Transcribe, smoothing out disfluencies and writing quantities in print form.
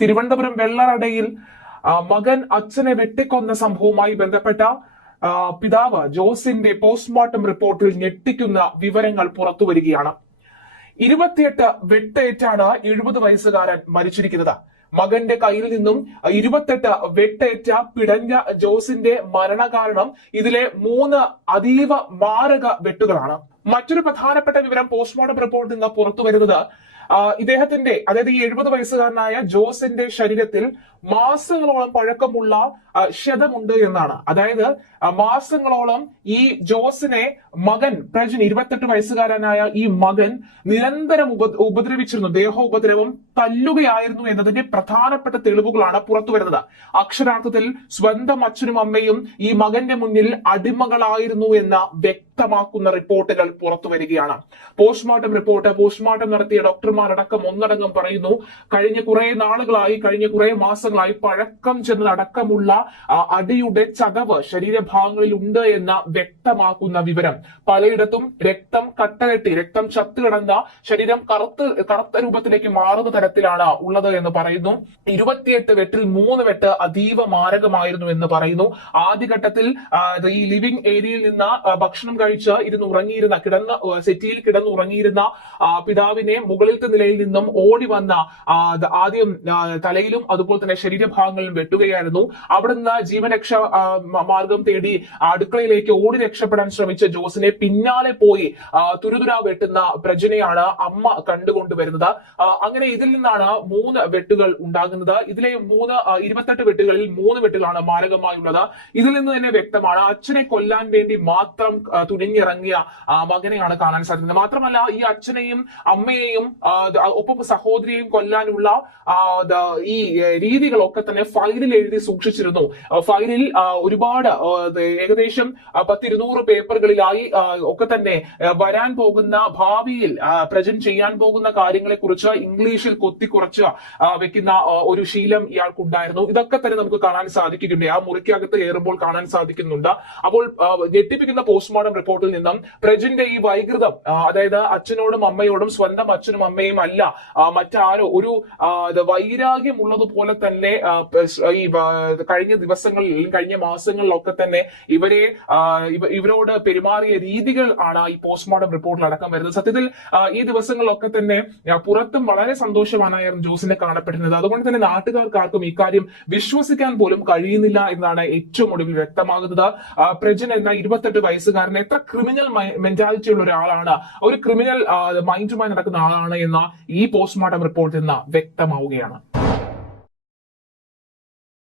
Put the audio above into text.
തിരുവനന്തപുരം വെള്ളറടയിൽ മകൻ അച്ഛനെ വെട്ടിക്കൊന്ന സംഭവവുമായി ബന്ധപ്പെട്ട പിതാവ് ജോസിന്റെ പോസ്റ്റ്മോർട്ടം റിപ്പോർട്ടിൽ ഞെട്ടിക്കുന്ന വിവരങ്ങൾ പുറത്തുവരികയാണ്. 28 വെട്ടേറ്റാണ് 70 വയസ്സുകാരൻ മരിച്ചിരിക്കുന്നത്. മകന്റെ കയ്യിൽ നിന്നും 28 വെട്ടേറ്റ പിടഞ്ഞ ജോസിന്റെ മരണകാരണം ഇതിലെ 3 അതീവ മാരക വെട്ടുകളാണ്. മറ്റൊരു പ്രധാനപ്പെട്ട വിവരം പോസ്റ്റ്മോർട്ടം റിപ്പോർട്ടിൽ നിന്ന് പുറത്തു വരുന്നത് ഇദ്ദേഹത്തിന്റെ, അതായത് ഈ 70 വയസ്സുകാരനായ ജോസിന്റെ ശരീരത്തിൽ മാസങ്ങളോളം പഴക്കമുള്ള ക്ഷതമുണ്ട് എന്നാണ്. അതായത് മാസങ്ങളോളം ഈ ജോസിനെ മകൻ പ്രജിൻ, 28 വയസ്സുകാരനായ ഈ മകൻ നിരന്തരം ഉപദ്രവിച്ചിരുന്നു. ദേഹോപദ്രവം തല്ലുകയായിരുന്നു എന്നതിന്റെ പ്രധാനപ്പെട്ട തെളിവുകളാണ് പുറത്തു വരുന്നത്. അക്ഷരാർത്ഥത്തിൽ സ്വന്തം അച്ഛനും അമ്മയും ഈ മകന്റെ മുന്നിൽ അടിമകളായിരുന്നു എന്ന വ്യക്തമാക്കുന്ന റിപ്പോർട്ടുകൾ പുറത്തു വരികയാണ്. പോസ്റ്റ്മോർട്ടം റിപ്പോർട്ട്, പോസ്റ്റ്മോർട്ടം നടത്തിയ ഡോക്ടർമാരടക്കം ഒന്നടങ്കം പറയുന്നു, കഴിഞ്ഞ കുറെ നാളുകളായി, കഴിഞ്ഞ കുറെ മാസങ്ങളായി പഴക്കം ചെന്നതടക്കമുള്ള അടിയുടെ ചതവ് ശരീരഭാഗങ്ങളിൽ ഉണ്ട് എന്ന വ്യക്തമാക്കുന്ന വിവരം. പലയിടത്തും രക്തം കട്ടകെട്ടി, രക്തം ചത്തുകിടന്ന ശരീരം കറുത്ത രൂപത്തിലേക്ക് മാറുന്ന തരത്തിലാണ് ഉള്ളത് എന്ന് പറയുന്നു. 28 വെട്ടിൽ 3 വെട്ട് അതീവ മാരകമായിരുന്നു എന്ന് പറയുന്നു. ആദ്യഘട്ടത്തിൽ ഈ ലിവിംഗ് ഏരിയയിൽ നിന്ന് ഭക്ഷണം കഴിച്ച് ഉറങ്ങിയിരുന്ന സെറ്റിയിൽ കിടന്നുറങ്ങിയിരുന്ന പിതാവിനെ മുകളിലത്തെ നിലയിൽ നിന്നും ഓടി വന്ന ആദ്യം തലയിലും അതുപോലെ തന്നെ ശരീരഭാഗങ്ങളിലും വെട്ടുകയായിരുന്നു. അവിടുന്ന് ജീവരക്ഷ മാർഗം തേടി അടുക്കളയിലേക്ക് ഓടി രക്ഷപ്പെടാൻ ശ്രമിച്ച ജോസിനെ പിന്നാലെ പോയി തുരുതുരാ വെട്ടുന്ന പ്രജനെയാണ് അമ്മ കണ്ടുകൊണ്ടുവരുന്നത്. അങ്ങനെ ഇതിൽ നിന്നാണ് 3 വെട്ടുകൾ ഉണ്ടാകുന്നത്. ഇതിലെ 28 വെട്ടുകളിൽ 3 വെട്ടുകളാണ് മാരകമായുള്ളത്. ഇതിൽ നിന്ന് തന്നെ വ്യക്തമാണ് അച്ഛനെ കൊല്ലാൻ വേണ്ടി മാത്രം തുനിഞ്ഞിറങ്ങിയ മകനെയാണ് കാണാൻ സാധിക്കുന്നത്. മാത്രമല്ല ഈ അച്ഛനെയും അമ്മയെയും ഒപ്പം സഹോദരിയെയും കൊല്ലാനുള്ള ഈ രീതികളൊക്കെ തന്നെ ഫയലിൽ എഴുതി സൂക്ഷിച്ചിരുന്നു. ഫയലിൽ ഒരുപാട് ഏകദേശം 10-200 പേപ്പറുകളിലായി ഒക്കെ തന്നെ വരാൻ പോകുന്ന ഭാവിയിൽ പ്രജന്റ് ചെയ്യാൻ പോകുന്ന കാര്യങ്ങളെ കുറിച്ച് ഇംഗ്ലീഷിൽ കൊത്തിക്കുറച്ച് വെക്കുന്ന ഒരു ശീലം ഇയാൾക്കുണ്ടായിരുന്നു. ഇതൊക്കെ തന്നെ നമുക്ക് കാണാൻ സാധിക്കുന്നുണ്ട്, ആ മുറിക്കകത്ത് കയറുമ്പോൾ കാണാൻ സാധിക്കുന്നുണ്ട്. അപ്പോൾ ഞെട്ടിപ്പിക്കുന്ന പോസ്റ്റ്മോർട്ടം റിപ്പോർട്ടിൽ നിന്നും പ്രജന്റെ ഈ വൈകൃതം, അതായത് അച്ഛനോടും അമ്മയോടും സ്വന്തം അച്ഛനും അമ്മയും അല്ല മറ്റാരോ ഒരു വൈരാഗ്യം ഉള്ളതുപോലെ തന്നെ ഈ കഴിഞ്ഞ ദിവസങ്ങളിൽ, കഴിഞ്ഞ മാസങ്ങളിലൊക്കെ തന്നെ ഇവരോട് പെരുമാറിയ രീതികൾ ആണ് ഈ പോസ്റ്റ്മോർട്ടം റിപ്പോർട്ടിൽ അടക്കം വരുന്നത്. സത്യത്തിൽ ഈ ദിവസങ്ങളിലൊക്കെ തന്നെ പുറത്തും വളരെ സന്തോഷവാനായിരുന്നു ജോസിനെ കാണപ്പെടുന്നത്. അതുകൊണ്ട് തന്നെ നാട്ടുകാർക്കാർക്കും ഇക്കാര്യം വിശ്വസിക്കാൻ പോലും കഴിയുന്നില്ല എന്നാണ് ഏറ്റവും ഒടുവിൽ വ്യക്തമാകുന്നത്. പ്രജൻ എന്ന 28 വയസ്സുകാരൻ എത്ര ക്രിമിനൽ മെന്റാലിറ്റി ഉള്ള ഒരാളാണ്, ഒരു ക്രിമിനൽ മൈൻഡുമായി നടക്കുന്ന ആളാണ് എന്ന ഈ പോസ്റ്റ്മോർട്ടം റിപ്പോർട്ടിൽ നിന്ന് വ്യക്തമാവുകയാണ്.